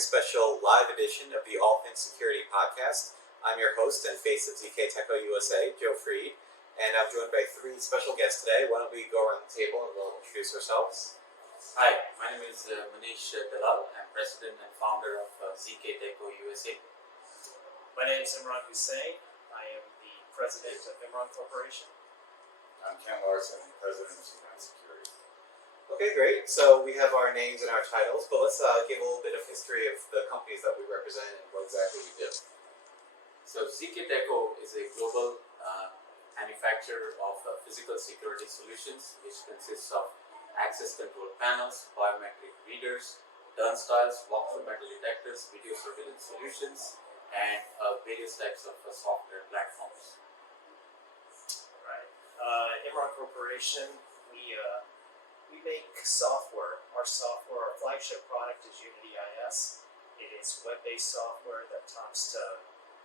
special live edition of the All Things Security podcast. I'm your host and face of ZKT USA, Joe Freed, and I'm joined by three special guests today. Why don't we go around the table and we'll introduce ourselves. Hi, my name is Manish Dalal. I'm president and founder of ZKT USA. My name is Imron Z9. I am the president of Imron Corporation. I'm Ken Larson, president of AllThingsSecurity. Okay, great. So we have our names and our titles, but let's give a little bit of history of the companies that we represent and what exactly we do. So ZKT is a global manufacturer of physical security solutions, which consists of access control panels, biometric readers, turnstiles, walk-through metal detectors, video surveillance solutions, and various types of software platforms. Right. Imron Corporation, we make software. Our flagship product is Unity IS. It is web-based software that talks to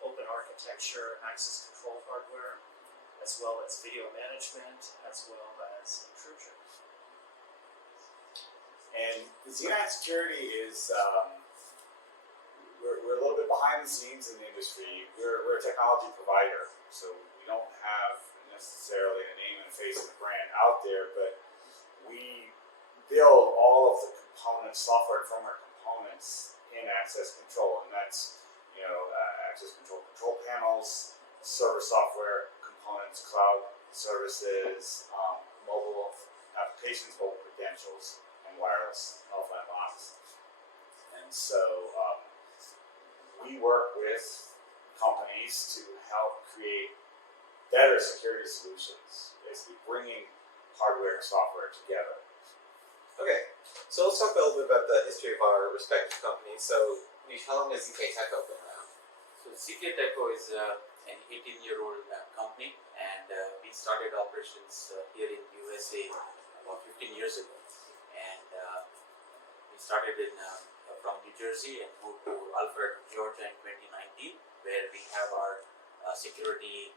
open architecture, access control hardware, as well as video management, as well as intrusion. And the Z9 Security is, we're a little bit behind the scenes in the industry. We're a technology provider, so we don't have necessarily a name and face of the brand out there, but we build all of the components, software and firmware components in access control, and that's, access control panels, server software components, cloud services, mobile applications, mobile credentials, and wireless offline locks. And so we work with companies to help create better security solutions, basically bringing hardware and software together. Okay, so let's talk a little bit about the history of our respective companies. So, Nish, how long has ZKT been around? So ZKT is an 18-year-old company, and we started operations here in USA about 15 years ago. And we started from New Jersey and moved to Alpharetta, Georgia in 2019, where we have our security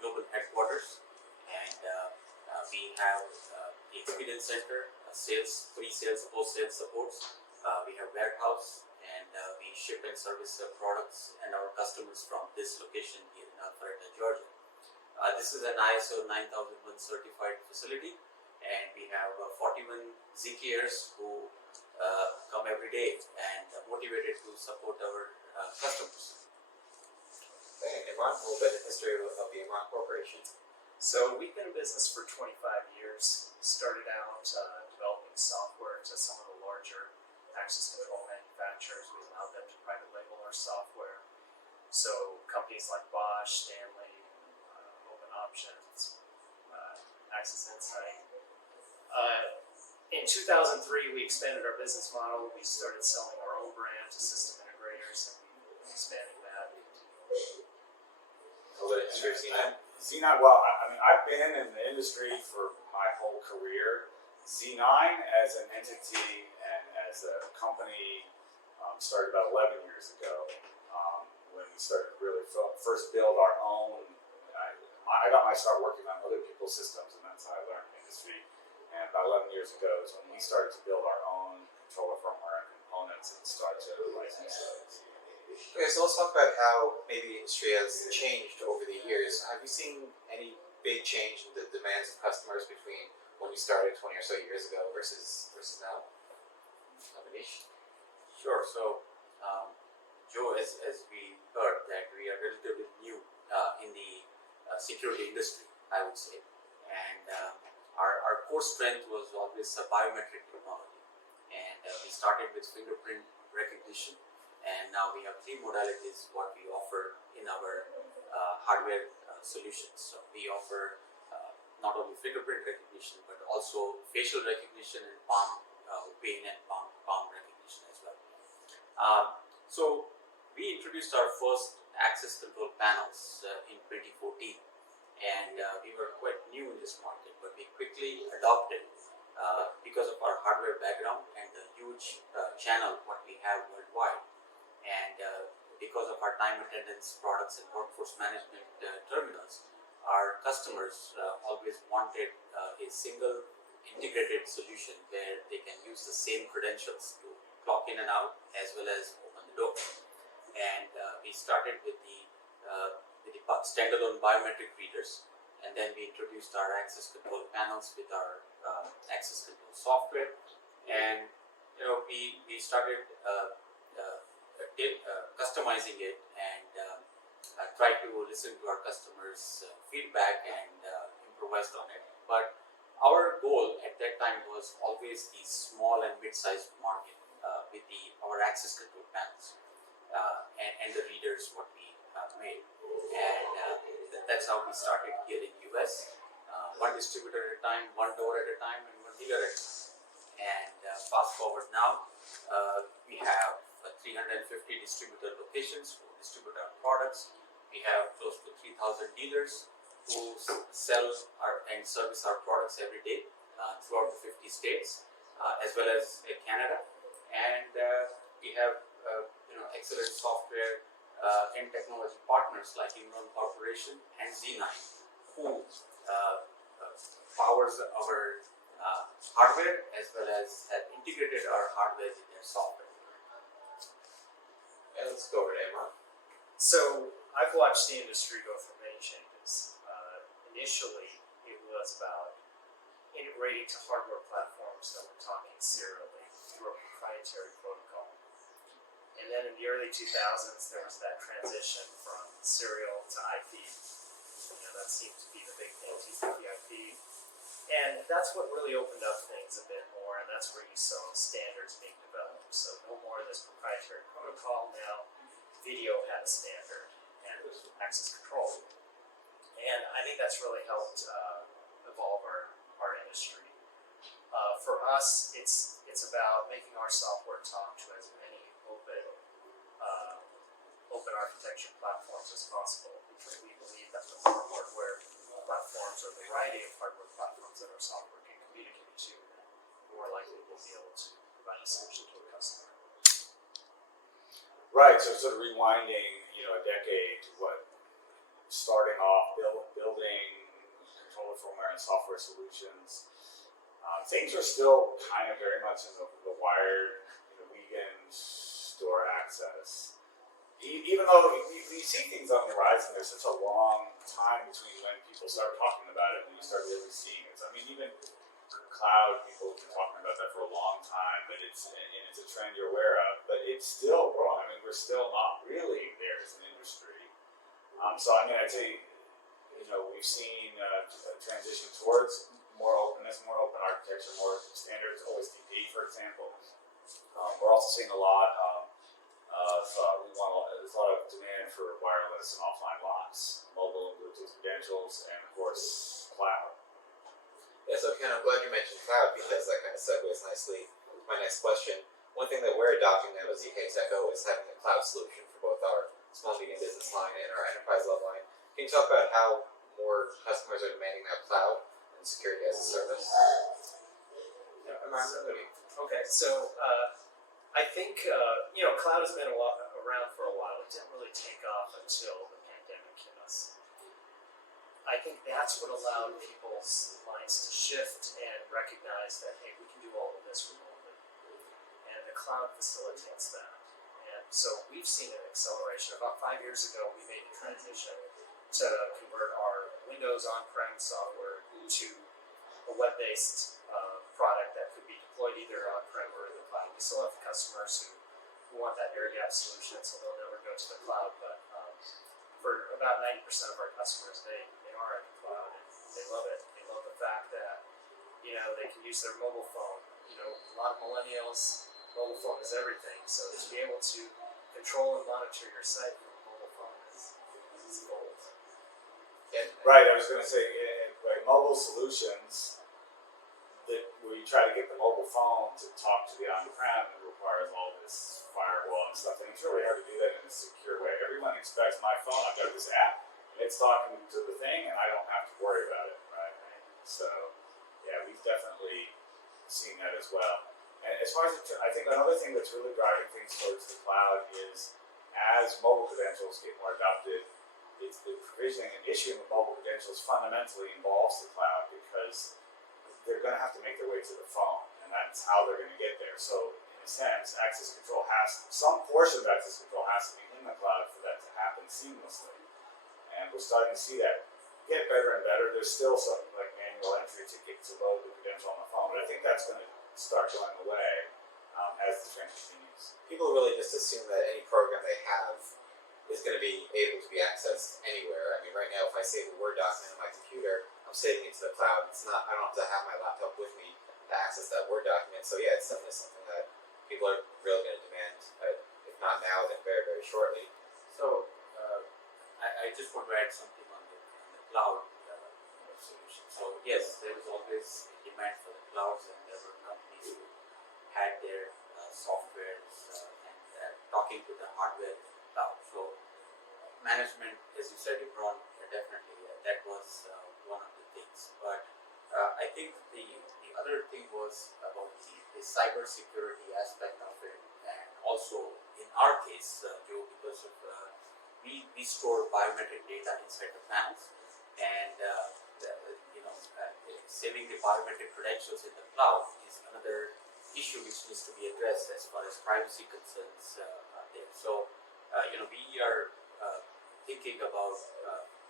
global headquarters, and we have the experience center, sales, pre-sales, post-sales supports. We have warehouse, and we ship and service products and our customers from this location here in Alpharetta, Georgia. This is an ISO 9001 certified facility, and we have 41 ZKers who come every day and motivated to support our customers. Okay, Imran, a little bit of history of the Imran Corporation. So we've been in business for 25 years. Started out developing software to some of the larger access control manufacturers. We allowed them to private label our software. So companies like Bosch, Stanley, Open Options, Access Insight. In 2003, we expanded our business model. We started selling our own brand to system integrators, and we expanded that. A little bit of history of Z9. Z9, well, I've been in the industry for my whole career. Z9 as an entity and as a company started about 11 years ago when we started to really first build our own. I got my start working on other people's systems, and that's how I learned the industry. And about 11 years ago is when we started to build our own controller firmware and components and start to license those. Okay, so let's talk about how maybe the industry has changed over the years. Have you seen any big change in the demands of customers between when you started 20 or so years ago versus now? Manish? Sure. So, Joe, as we heard, that we are relatively new in the security industry, I would say, and our core strength was always biometric technology, and we started with fingerprint recognition, and now we have three modalities what we offer in our hardware solutions. So we offer not only fingerprint recognition but also facial recognition and palm recognition as well. So we introduced our first access control panels in 2014, and we were quite new in this market, but we quickly adopted because of our hardware background and the huge channel what we have worldwide, and because of our time attendance products and workforce management terminals. Our customers always wanted a single integrated solution where they can use the same credentials to clock in and out as well as open the door. And we started with the standalone biometric readers, and then we introduced our access control panels with our access control software, and we started customizing it and tried to listen to our customers' feedback and improvised on it. But our goal at that time was always the small and mid-sized market with our access control panels and the readers what we made, and that's how we started here in US. One distributor at a time, one door at a time, and one dealer at a time. And fast forward now, we have 350 distributor locations who distribute our products. We have close to 3,000 dealers who sell and service our products every day throughout the 50 states, as well as Canada. And we have excellent software and technology partners like Imron Corporation and Z9, who powers our hardware as well as have integrated our hardware with their software. And let's go over to Imran. So I've watched the industry go through many changes. Initially, it was about integrating to hardware platforms that were talking serially through a proprietary protocol. And then in the early 2000s, there was that transition from serial to IP. That seemed to be the big thing, TCP/IP. And that's what really opened up things a bit more, and that's where you saw standards being developed. So no more of this proprietary protocol. Now, video had a standard and access control. And I think that's really helped evolve our industry. For us, it's about making our software talk to as many open architecture platforms as possible, because we believe that the more hardware platforms or the variety of hardware platforms that our software can communicate to, the more likely we'll be able to provide a solution to a customer. Right, so sort of rewinding, a decade to what, starting off building controller firmware and software solutions. Things are still kind of very much in the wired, weekend store access. Even though we see things on the horizon, there's such a long time between when people start talking about it and you start really seeing it. So, I mean, even cloud, people have been talking about that for a long time, but it's a trend you're aware of, but it's still growing. I mean, we're still not really there as an industry. So, I mean, I'd say, we've seen a transition towards more openness, more open architecture, more standards, OSDP, for example. We're also seeing a lot there's a lot of demand for wireless and offline locks, mobile and Bluetooth credentials, and of course, cloud. Yeah, so Ken, I'm glad you mentioned cloud because that kind of segues nicely to my next question. One thing that we're adopting now at ZKT is having a cloud solution for both our small medium business line and our enterprise level line. Can you talk about how more customers are demanding now cloud and security as a service? Yeah, Okay, so I think cloud has been around for a while. It didn't really take off until the pandemic hit us. I think that's what allowed people's minds to shift and recognize that, hey, we can do all of this remotely. And the cloud facilitates that. And so we've seen an acceleration. About 5 years ago, we made the transition to convert our Windows on-prem software to a web-based product that could be deployed either on-prem or in the cloud. We still have customers who want that air-gap solution, so they'll never go to the cloud. But for about 90% of our customers, they are in the cloud, and they love it. They love the fact that they can use their mobile phone. A lot of millennials, mobile phone is everything. So to be able to control and monitor your site from a mobile phone is gold. Right, I was going to say, like mobile solutions, that we try to get the mobile phone to talk to the on-prem, it requires all this firewall and stuff, and it's really hard to do that in a secure way. Everyone expects my phone, I've got this app, and it's talking to the thing, and I don't have to worry about it, right? So, yeah, we've definitely seen that as well. And as far as, I think another thing that's really driving things towards the cloud is, as mobile credentials get more adopted, it's the provisioning and issuing of mobile credentials fundamentally involves the cloud, because they're going to have to make their way to the phone, and that's how they're going to get there. So, in a a sense, access control some portion of access control has to be in the cloud for that to happen seamlessly. And we're starting to see that get better and better. There's still some like manual entry to load the credential on the phone, but I think that's going to start going away as the trend continues. People really just assume that any program they have is going to be able to be accessed anywhere. I mean, right now, if I save a Word document on my computer, I'm saving it to the cloud. It's not. I don't have to have my laptop with me to access that Word document. So yeah, it's definitely something that people are really going to demand. If not now, then very, very shortly. So I just want to add something on the cloud solution. So yes, there was always a demand for the clouds, and there were companies who had their softwares and talking to the hardware in the cloud. So management, as you said, Imron, definitely that was one of the things. But I think the other thing was about the cyber security aspect of it, and also in our case, Joe, because of we store biometric data inside the panels, and saving the biometric credentials in the cloud is another issue which needs to be addressed as far as privacy concerns are there. So we are thinking about,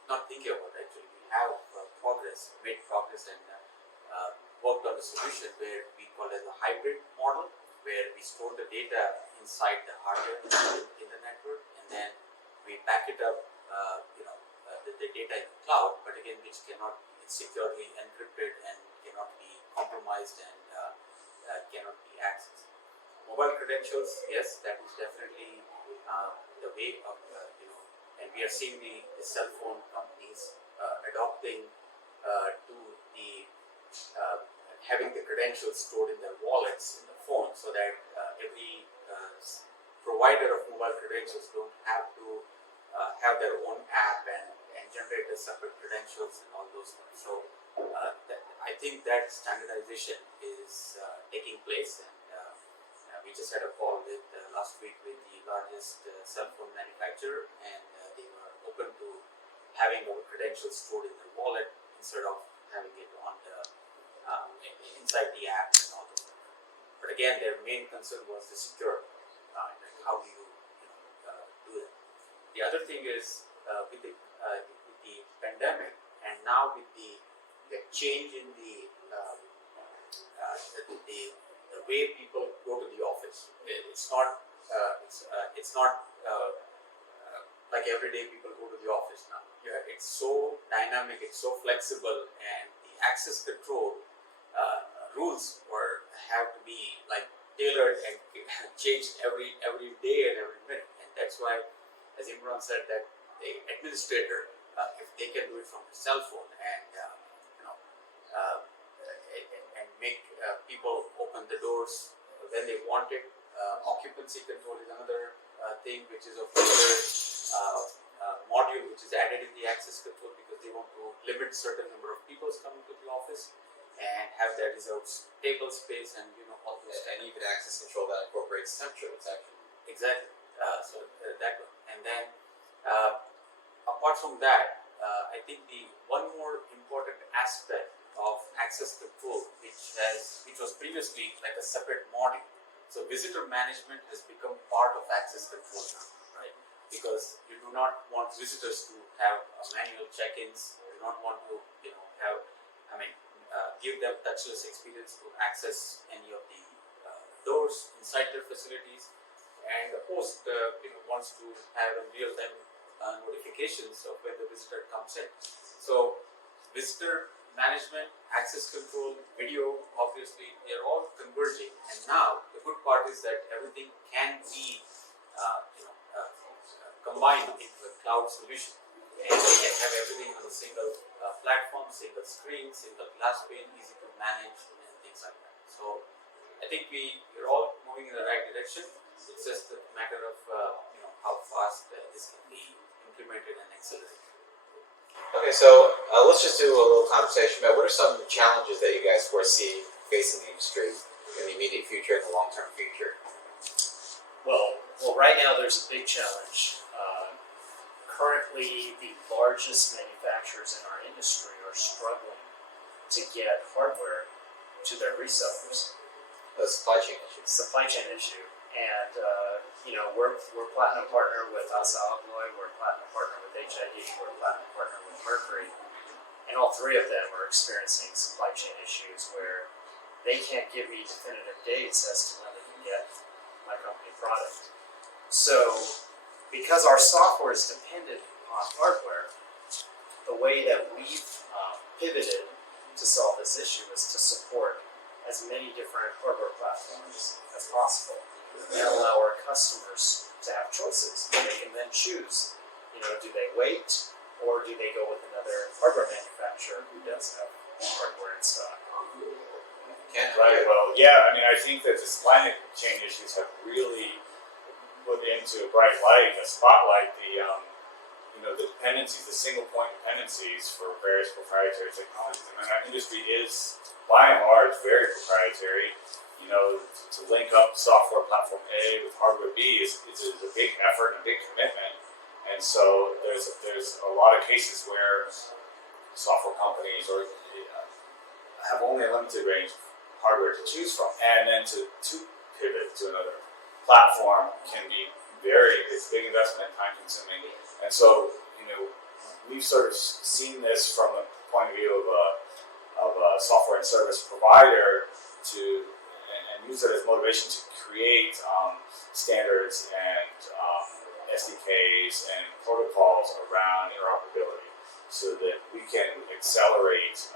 not thinking about actually, we have made progress and worked on a solution where we call it a hybrid model, where we store the data inside the hardware in the network, and then we back it up, the data in the cloud, but again, which it's securely encrypted and cannot be compromised and cannot be accessed. Mobile credentials, yes, that is definitely the way of, and we are seeing the cell phone companies adopting to the having the credentials stored in their wallets in the phone, so that every provider of mobile credentials don't have to have their own app and generate the separate credentials and all those things. So I think that standardization is taking place, and we just had a call with last week with the largest cell phone manufacturer, and they were open to having our credentials stored in the wallet instead of having it on the inside the app and all that. But again, their main concern was the security, and how do you do that. The other thing is with the pandemic, and now with the change in the way people go to the office. It's not like every day people go to the office now. Yeah, it's so dynamic, it's so flexible, and the access control rules have to be like tailored and changed every day and every minute. And that's why, as Imran said, that the administrator, if they can do it from the cell phone and make people open the doors when they want it. Occupancy control is another thing which is a further module which is added in the access control, because they want to limit certain number of people coming to the office and have their reserved table space and all those. And even access control that incorporates temperature protection. Exactly. So that one. And then apart from that, I think the one more important aspect of access control, which was previously like a separate module. So visitor management has become part of access control now, right? Because you do not want visitors to have manual check-ins. You do not want to, give them touchless experience to access any of the doors inside their facilities. And the host, wants to have real-time notifications of when the visitor comes in. So visitor management, access control, video, obviously, they're all converging. And now, the good part is that everything can be combined into a cloud solution. And we can have everything on a single platform, single screen, single glass pane, easy to manage, and things like that. So, I think we're all moving in the right direction. It's just a matter of how fast this can be implemented and accelerated. Okay, so let's just do a little conversation about what are some challenges that you guys foresee facing the industry in the immediate future and the long-term future? Well, right now there's a big challenge. Currently, the largest manufacturers in our industry are struggling to get hardware to their resellers. The supply chain issues. supply chain issue. And we're platinum partner with Asa Abloy, we're platinum partner with HID, we're platinum partner with Mercury, and all three of them are experiencing supply chain issues where they can't give me definitive dates as to when they can get my company product. So, because our software is dependent on hardware, the way that we've pivoted to solve this issue is to support as many different hardware platforms as possible and allow our customers to have choices. They can then choose, do they wait or do they go with another hardware manufacturer who does have hardware in stock? Right. Well, yeah. I mean, I think that the supply chain issues have really put into a bright light, a spotlight, the dependencies, the single point dependencies for various proprietary technologies. I mean, our industry is, by and large, very proprietary. To link up software platform A with hardware B is a big effort and a big commitment. And so there's a lot of cases where software companies have only a limited range of hardware to choose from, and then to pivot to another platform can be it's big investment, time consuming. And so, we've sort of seen this from the point of view of a software and service provider and use it as motivation to create standards and SDKs and protocols around interoperability so that we can accelerate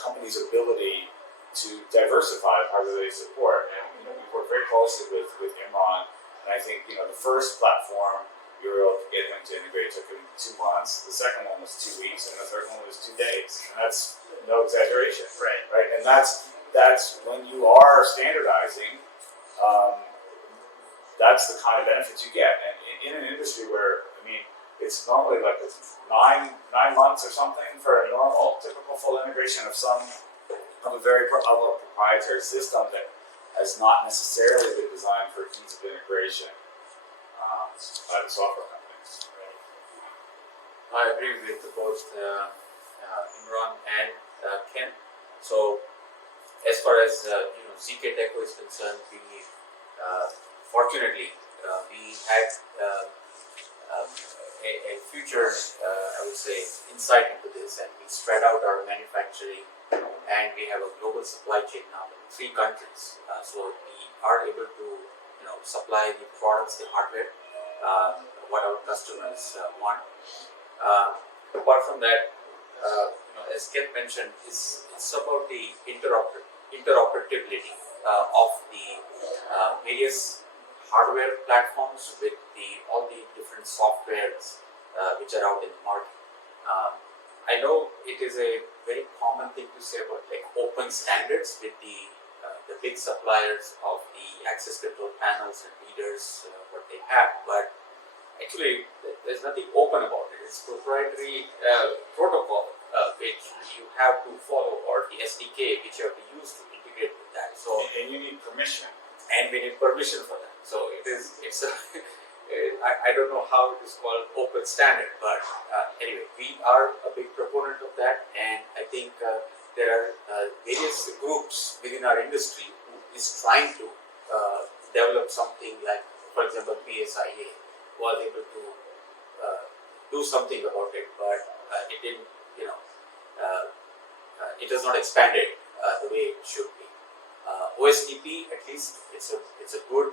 companies' ability to diversify the hardware they support. And we work very closely with Imron, and I think the first platform we were able to get him to integrate took him 2 months. The second one was 2 weeks, and the third one was 2 days. And that's no exaggeration, right? And that's when you are standardizing. That's the kind of benefits you get. And in an industry where it's normally like nine months or something for a normal, typical full integration of a proprietary system that has not necessarily been designed for ease of integration by the software companies. I agree with both Imran and Ken. So, as far as ZK Teco is concerned, fortunately we had a future, I would say, insight into this, and we spread out our manufacturing, and we have a global supply chain now in 3 countries. So we are able to, supply the products, the hardware, what our customers want. Apart from that, as Ken mentioned, it's about the interoperability of the various hardware platforms with all the different softwares which are out in the market. I know it is a very common thing to say about open standards with the big suppliers of the access control panels and readers, what they have, but actually there's nothing open about it. It's proprietary protocol which you have to follow, or the SDK which you have to use to integrate with that. So and you need permission. And we need permission for that. So I don't know how it is called open standard, but anyway, we are a big proponent of that, and I think there are various groups within our industry who is trying to develop something like, for example, PSIA was able to do something about it, but it didn't, it has not expanded the way it should be. OSTP, at least, it's a good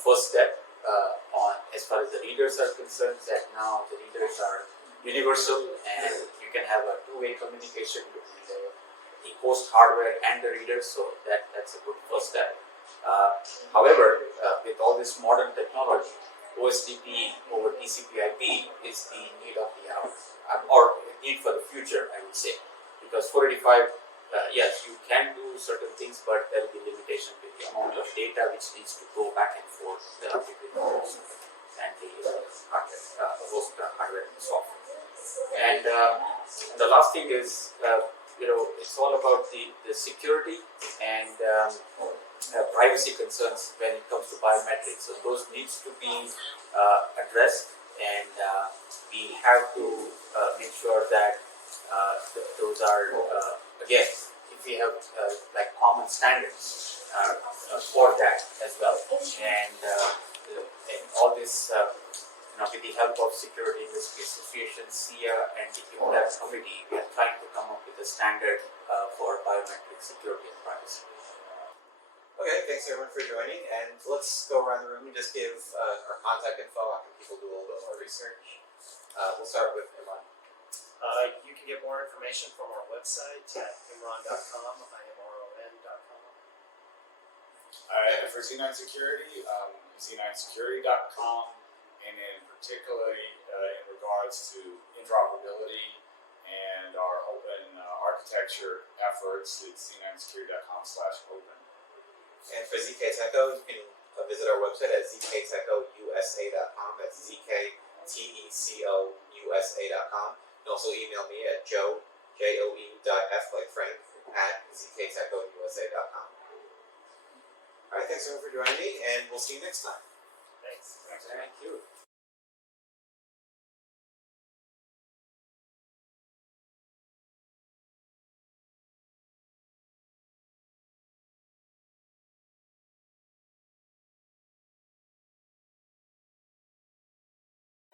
first step on as far as the readers are concerned. That now the readers are universal, and you can have a two-way communication between the host hardware and the reader. So that's a good first step. However, with all this modern technology, OSTP over TCP/IP is the need of the hour, or need for the future, I would say, because 485. Yes, you can do certain things, but there will be limitation with the amount of data which needs to go back and forth between the host and the host hardware and software. And the last thing is, it's all about the security and privacy concerns when it comes to biometrics. So those needs to be addressed, and we have to make sure that those are again, if we have like common standards for that as well, and all this, with the help of Security Risk Association, SIA, and the UNAP committee, we are trying to come up with a standard for biometric security and privacy. Okay, thanks everyone for joining, and let's go around the room and just give our contact info. How can people do a little bit more research? We'll start with Imran. You can get more information from our website at imron.com, imron.com. For Z9 Security, Z9Security.com, and in particularly in regards to interoperability and our open architecture efforts, it's Z9Security.com/open. And for ZK Techo, you can visit our website at zktechousa.com. That's zktechousa.com. You can also email me at joe.f like Frank at zktechousa.com. All right, thanks everyone for joining me, and we'll see you next time. Thanks. Thank you.